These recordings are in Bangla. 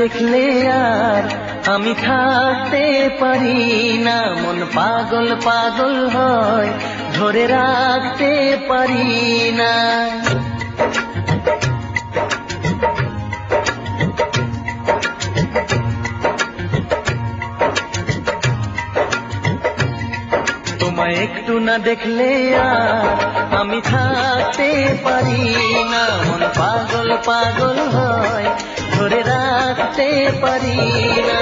দেখলে আর আমি থাকতে পারি না, মন পাগল পাগল হয়, ধরে রাখতে পারি না। তোমায় একটু না দেখলে আর আমি থাকতে পারি না, মন পাগল পাগল হয়, ধরে রাখতে পারি না।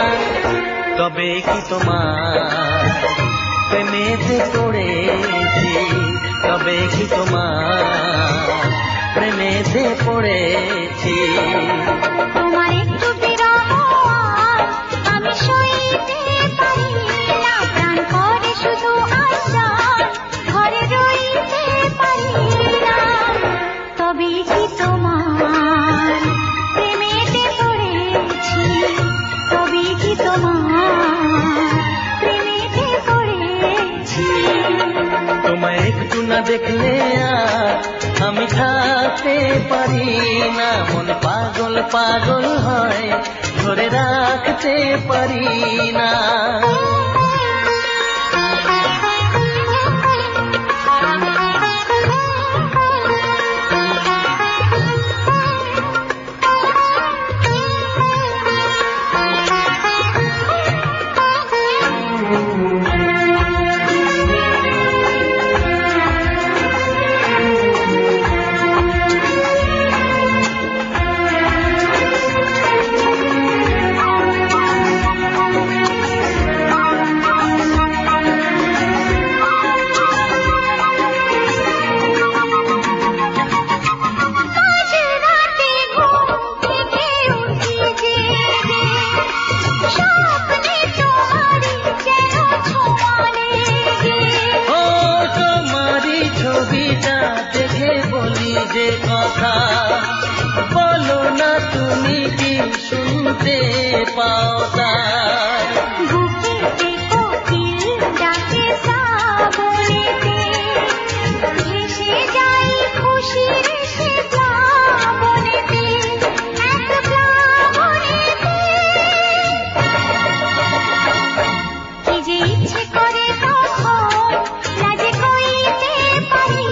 তবে কি তোমার প্রেমেতে পড়েছি, তবে কি তোমার প্রেমেতে পড়েছি। তোমার একটু বিরহ আমি সইতে পারি না, প্রাণ করে শুধু আশা, ঘরে রইতে পারি না। তবে কি তোমার প্রেমেতে পড়েছি, তবে কি তোমার প্রেমেতে পড়েছি। তোমায় একটু না দেখলে আর আমি থাকতে পারি না, মন পাগল পাগল হয়, ধরে রাখতে পারি না। যে কথা বলো না তুমি কি শুনতে পাও তার? বুকেতে কোকিল ডাকে শ্রাবণেতে, ভেসে যাই খুশির সে প্লাবনেতে, এক প্লাবনেতে। কি যে ইচ্ছে করে তখন লাজে কইতে পারি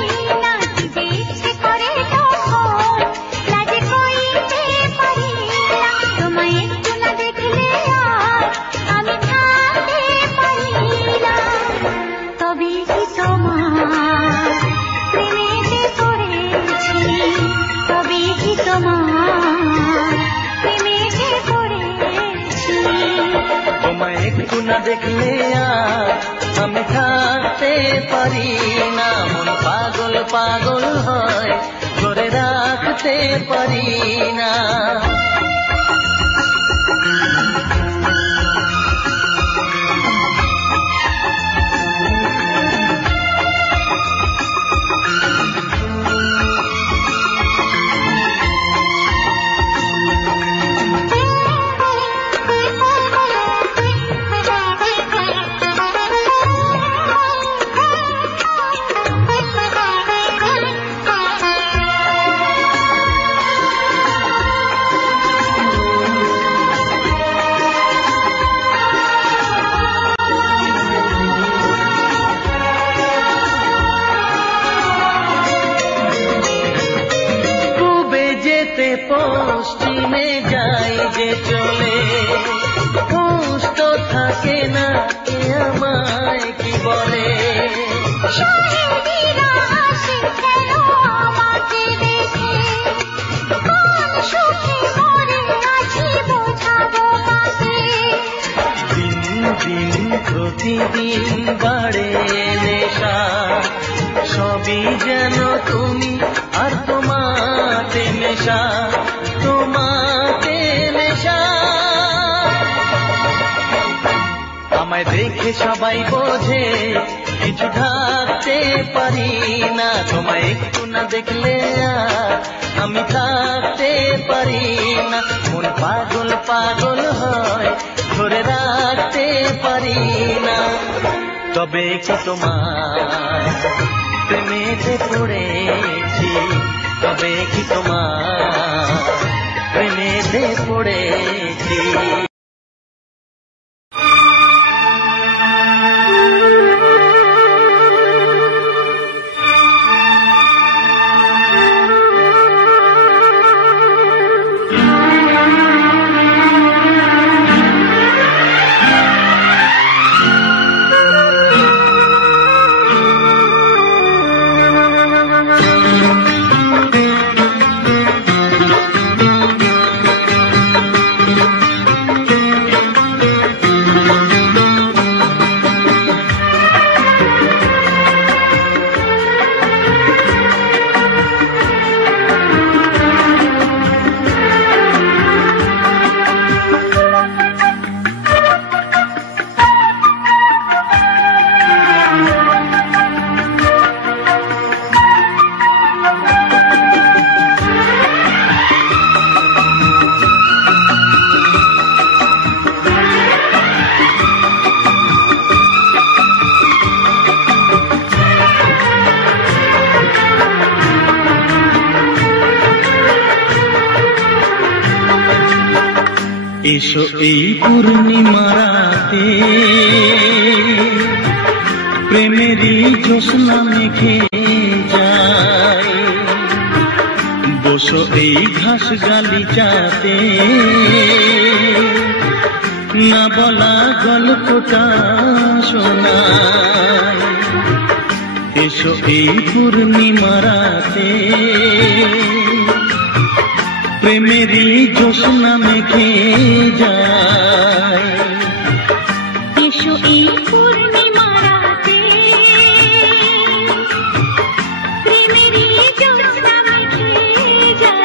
না, কি যে ইচ্ছে করে তখন লাজে কইতে পারি না। তোমায় একটু না দেখলে আর আমি থাকতে পারি না। তবে কি তোমার প্রেমেতে পড়েছি, তবে কি তোমার প্রেমেতে পড়েছি। তোমায় একটু না দেখলে আর আমি থাকতে পারি না, মন পাগল পাগল হয়, ধরে রাখতে পারি না। পশ্চিমে যাই যে চলে, হুঁশ তো থাকে না কে আমায় কি বলে। শাহেদিরা আসে কেন আমাকে দেখে, কোন সুখে মরে আছি বোঝাবো কাকে। দিন দিন প্রতিদিন বাড়ে নেশা, সবই যেন তুমি আর তোমাতে নেশা, তোমাতে নেশা। আমায় দেখে সবাই বোঝে কিছু ঢাকতে পারি না, তোমায় একটু না দেখলে আর আমি থাকতে পারি না, মন পাগল পাগল হয়, ধরে রাখতে পারি না। তবে কি তোমার প্রেমেতে পড়েছি, তবে কি তোমার প্রেমেতে বসে পড়েছি। এসো এই পূর্ণিমা রাতে প্রেমেরই জ্যোৎস্না মেখে যায়, বসো এই ঘাস গালিচাতে না বলা গল্পটা শোনায়। এসো এই পূর্ণিমা রাতে প্রেমেরই জ্যোৎস্না মেখে যায়, এসো এই পূর্ণিমা রাতে প্রেমেরই জ্যোৎস্না মেখে যায়।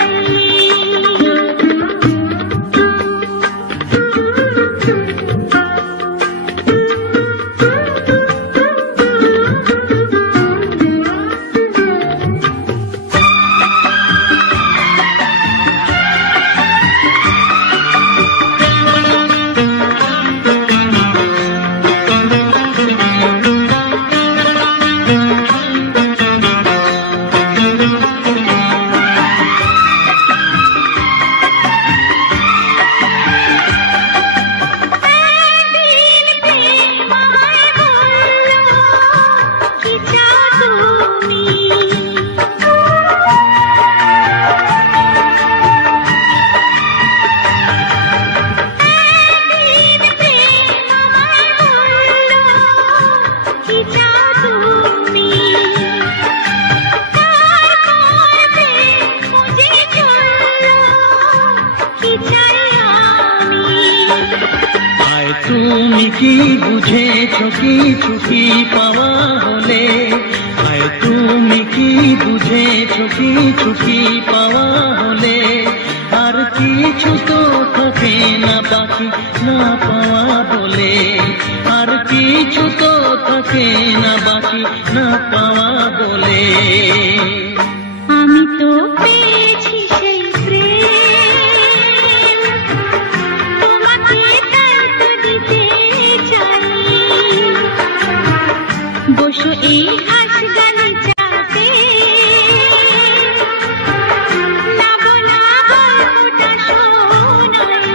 তুমি কি বুঝেছো কিছু কি পাওয়া হলে, আয় তুমি কি বুঝেছো কিছু কি পাওয়া হলে, আর কিছু তো থাকে না বাকি না পাওয়া বলে, আর কিছু তো থাকে না বাকি না পাওয়া বলে। আমি তো পেয়েছি সেই প্রেম, তোমাকে কালকে দিতে চাই, বসো এই ঘাস গালিচাতে না বলা গল্পটা শোনাই।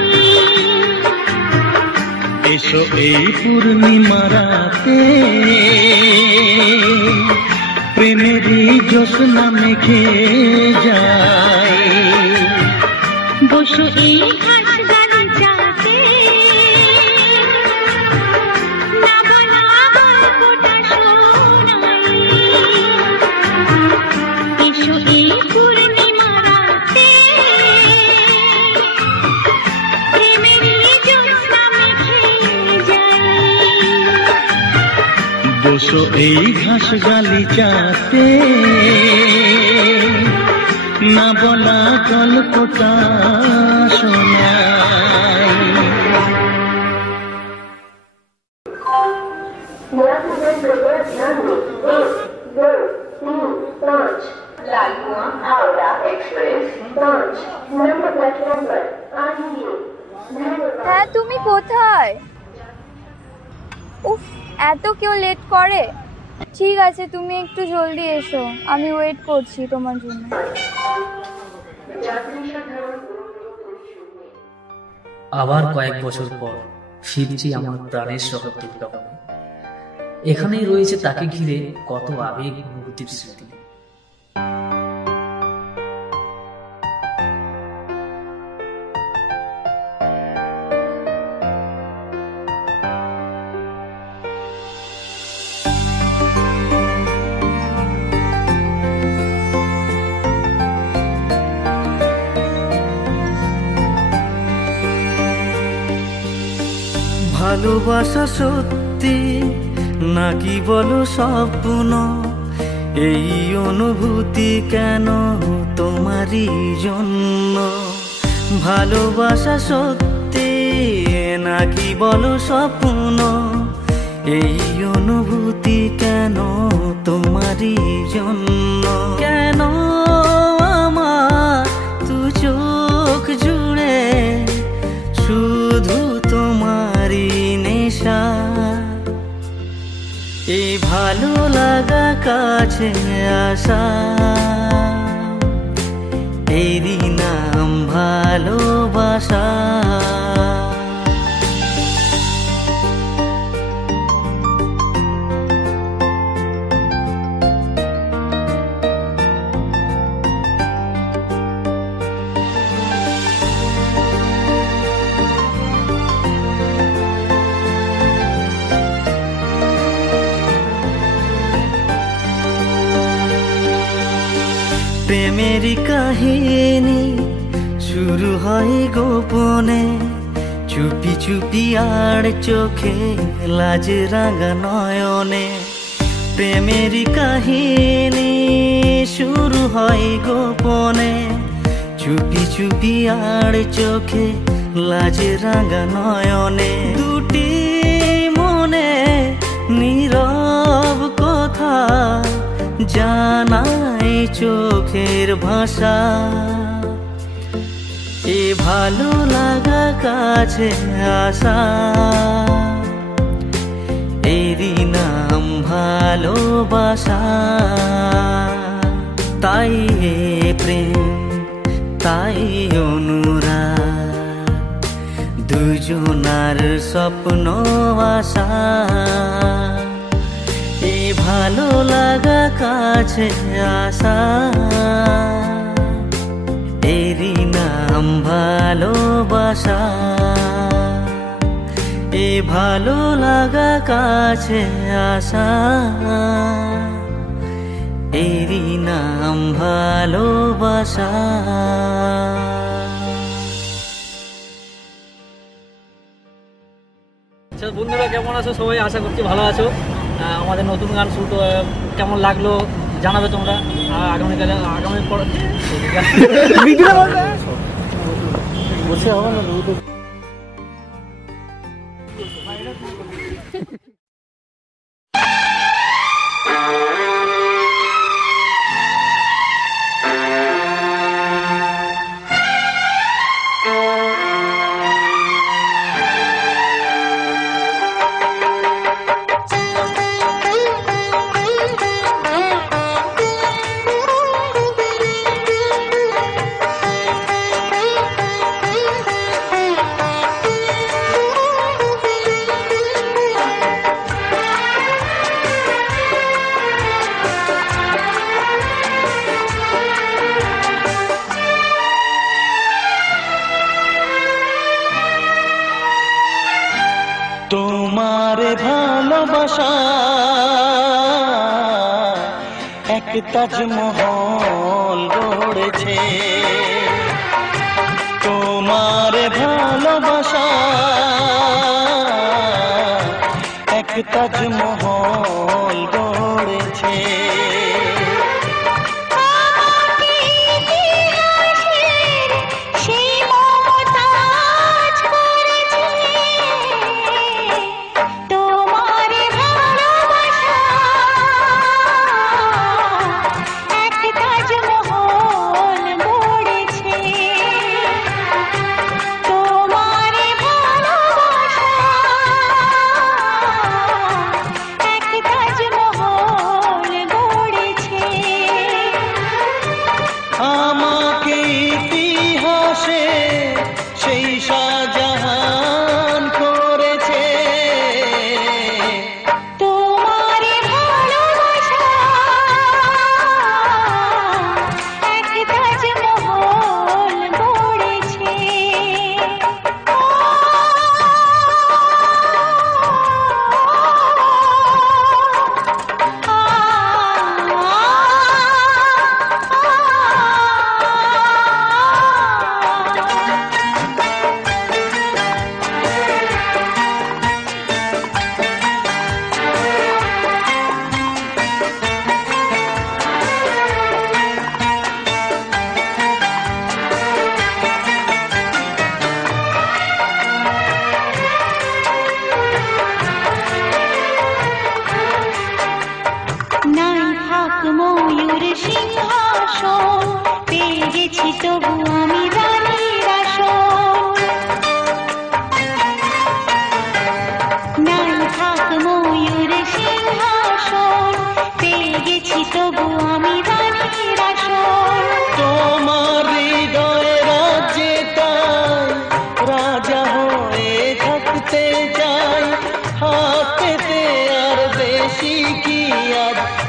এসো এই পূর্ণিমা রাতে প্রেমেরই জ্যোৎস্না মেখে যায়, বসো এই ঘাস গালিচাতে না বলা গল্পটা শোনাই। এসো এই পূর্ণিমা রাতে প্রেমেরই জ্যোৎস্না মেখে যায়, বসো এই ঘাস গালিচাতে না বলা গল্পটা শোনায়। Lalkuan Howrah express 5 number platform पर आइए। হ্যাঁ তুমি কোথায়? উফ, এত কেউ লেট করে। ঠিক আছে, তুমি একটু জলদি এসো, আমি ওয়েট করছি তোমার জন্য। আবার কয়েক বছর পর ফিরছি আমার প্রাণের শহর দুর্গাপুরে। এখানেই রয়েছে তাকে ঘিরে কত আবেগ অনুভূতির স্মৃতি। ভালোবাসা সত্যি নাকি বলো স্বপ্ন, এই অনুভূতি কেন তোমারই জন্য? ভালোবাসা সত্যি নাকি বলো স্বপ্ন, এই অনুভূতি কেন তোমারই জন্য? কেন আমার দু চোখ জুড়ে শুধু তোমারই নেশা? এই ভালো লাগা কাছে আসা, এরই নাম ভালোবাসা। প্রেমেরই কাহিনী শুরু হয় গোপনে, চুপি চুপি আর চোখে লাজ রাঙা নয়নে। প্রেমেরই কাহিনী শুরু হয় গোপনে, চুপি চুপি আর চোখে লাজ রাঙা নয়নে। দুটি মনে নীরব কথা জানাই চোখের ভাষা। এ ভালো লাগা কাছে আসা, এরই নাম ভালোবাসা। তাই এ প্রেম, তাই অনুরাগ, দুজনার স্বপ্ন আশা। এই ভালো লাগা কাছে আসা, এরই নাম ভালোবাসা। এই ভালো লাগা কাছে আসা, এরই নাম ভালোবাসা। বন্ধুরা কেমন আছো সবাই? আশা করছি ভালো আছো। আমাদের নতুন গান শুট কেমন লাগলো জানাবে তোমরা। আগামীকালে পর বসে হবে না। তোমারে ভালোবাসা এক তাজমহল গড়েছে। তোমারে ভালোবাসা এক তাজমহল গড়েছে। এক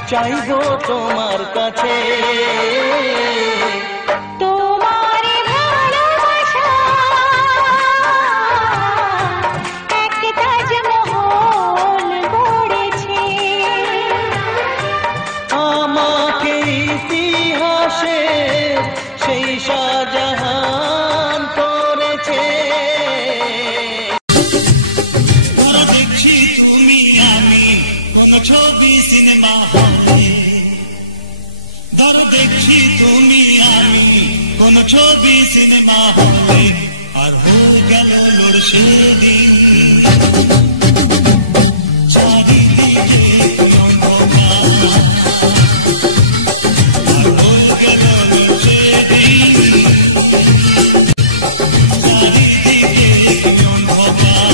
চাইবো তোমার কাছে। তোমার ভালোবাসা এক তাজমহল গড়েছে, আমাকে ইতিহাসে সেই শাহজাহান করেছে। দেখছি তুমি আমি কোন ছবি সিনেমা হলে, ধরো দেখছি তুমি আমি কোন ছবি সিনেমা হলে, আর হয়ে গেল নূর সেদিন চারিদিকে অন্ধকার, আর হয়ে গেল নূর সেদিন চারিদিকে অন্ধকার।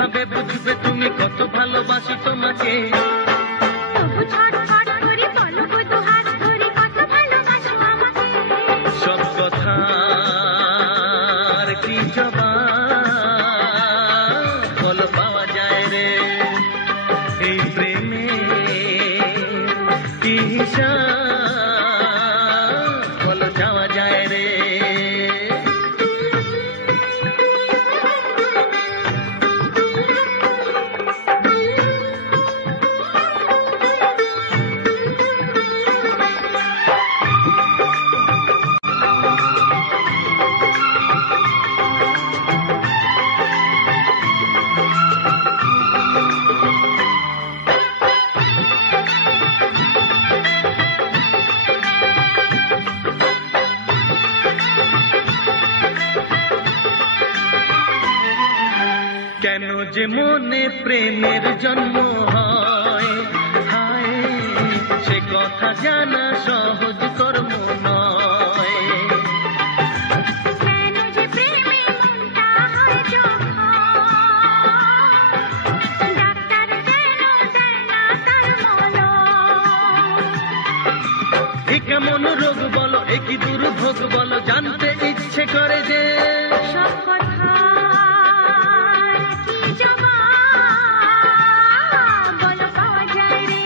কিভাবে বুঝবে তুমি কত ভালোবাসি তোমাকে তবু ছটফট করে বলো গো দুহাত ধরে কত ভালোবাসো আমাকে সব কথা আর কি জবাব বলো পাওয়া যায় রে এই প্রেমে কি হিসাব বলো যাওয়া যায় রে কেন যে মনে প্রেমের জন্ম হয় হায় সে কথা জানা সহজ কর্ম নয় কেন যে প্রেমে মনটা হয় যখন ডাক্তার কেন দেয় না তার মলম এ কেমন রোগ বলো এ কি দুর্ভোগ বলো জানতে ইচ্ছে করে যে সব কথার কি জবাব বলো পাওয়া যায় রে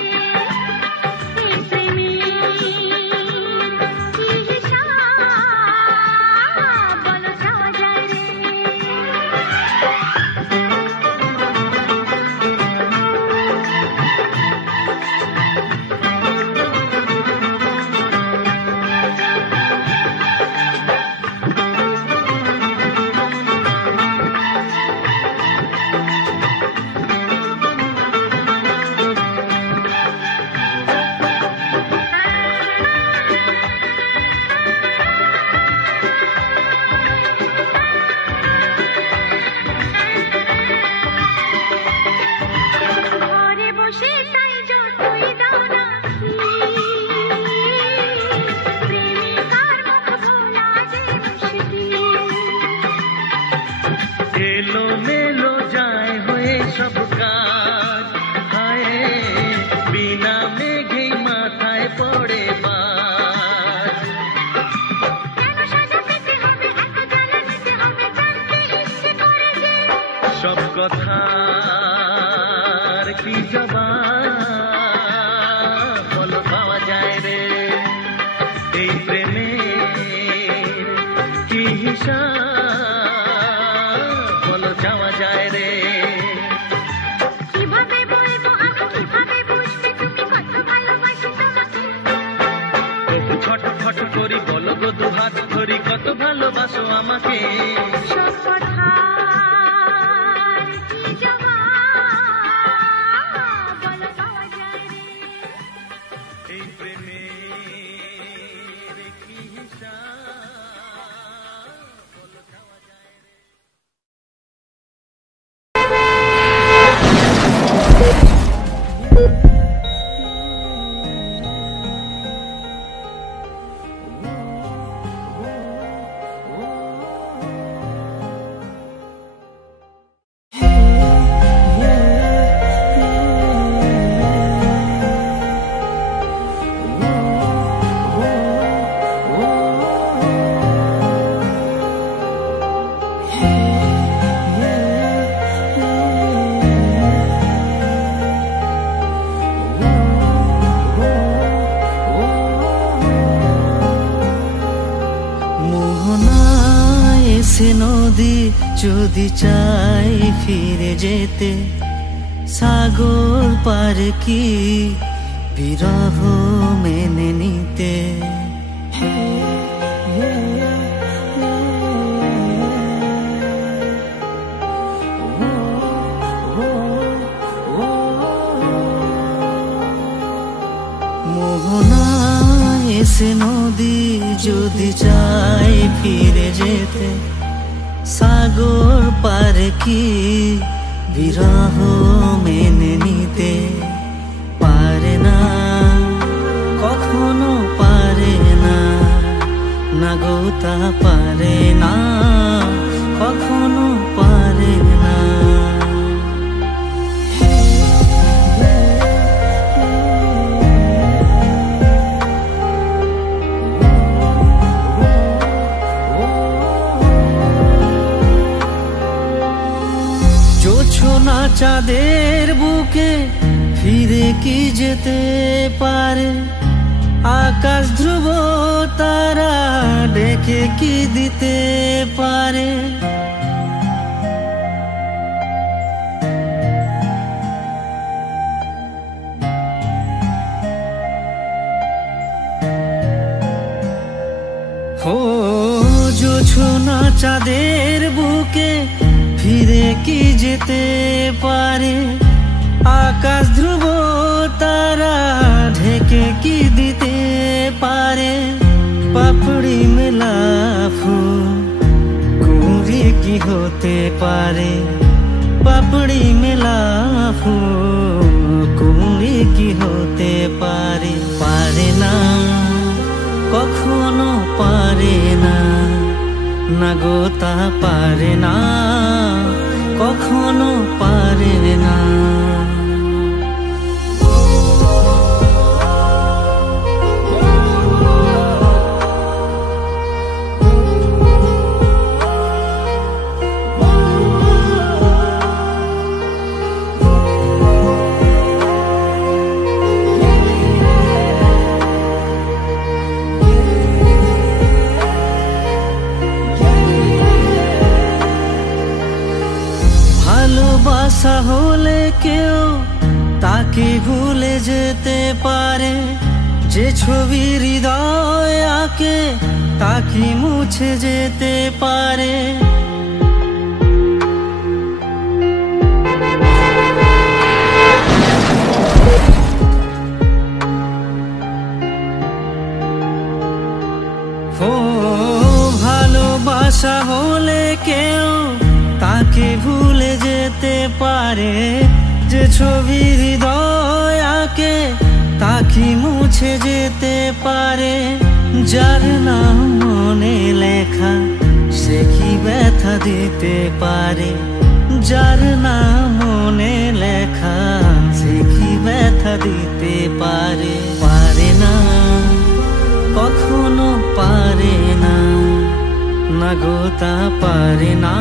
এই প্রেমের কি হিসাব বলো যাওয়া যায় রে ঘরে বসে তাই যতই দাও না প্রেমিকার মুখ ভোলা যে মুশকিল এলো মেলো যায় হয়ে সব কাজ হায় বিনা মেঘে মাথায় পড়ে বাজ কেন সাজা পেতে হবে এত জ্বালা নিতে হবে জানতে ইচ্ছে করে যে সব কথার কি জবাব বলো পাওয়া যায় রে এই প্রেমের কি হিসাব বলো যাওয়া যায় রে কিভাবে বলবো আমি কিভাবে বুঝবে তুমি কত ভালোবাসি তোমাকে তবু ছটফট করি বলো গো দুহাত ধরি কত ভালোবাসো আমাকে সব কথার কি জবাব বলো পাওয়া যায় রে এই প্রেমের কি হিসাব বলো যাওয়া যায় রে সে নদী যদি চাই ফিরে যেতে সাগর পার কি বিরহ মেনে নিতে মোহনা এসে নদী যদি চাই ফিরে যেতে সাগর পার কি বিরহ মেনে নিতে পারে না, কখনো পারে না, না গো তা পারে না, কখনো পারে না। চাঁদের বুকে ফিরে কি যেতে পারে? আকাশ ধ্রুব তারা ডেকে কি দিতে পারে? ও জোছনা চাঁদের বুকে ফিরে কি যেতে পারে? আকাশ ধ্রুব তারা ঢেকে কি দিতে পারে? পাপড়ি মেলা ফুল কুঁড়ি কি হতে পারে? পাপড়ি মেলা ফুল কুঁড়ি কি হতে পারে? পারে না, কখনো পারে না, না গো তা পারে না, কখনো পারে না। ভালোবাসা হলে কেউ তাকে ভুলে যেতে পারে? যে ছবি হৃদয় আঁকে তাকে মুছে যেতে পারে? ও ভালোবাসা হলে কেউ তাকে ভুলে যেতে পারে? যে ছবি হৃদয় আঁকে তাকে মুছে যেতে পারে? যার নাম মনে লেখা সে কি ব্যথা দিতে পারে? যার নাম মনে লেখা সে কি ব্যথা দিতে পারে? পারে না, কখনো পারে না, না গো তা পারে না।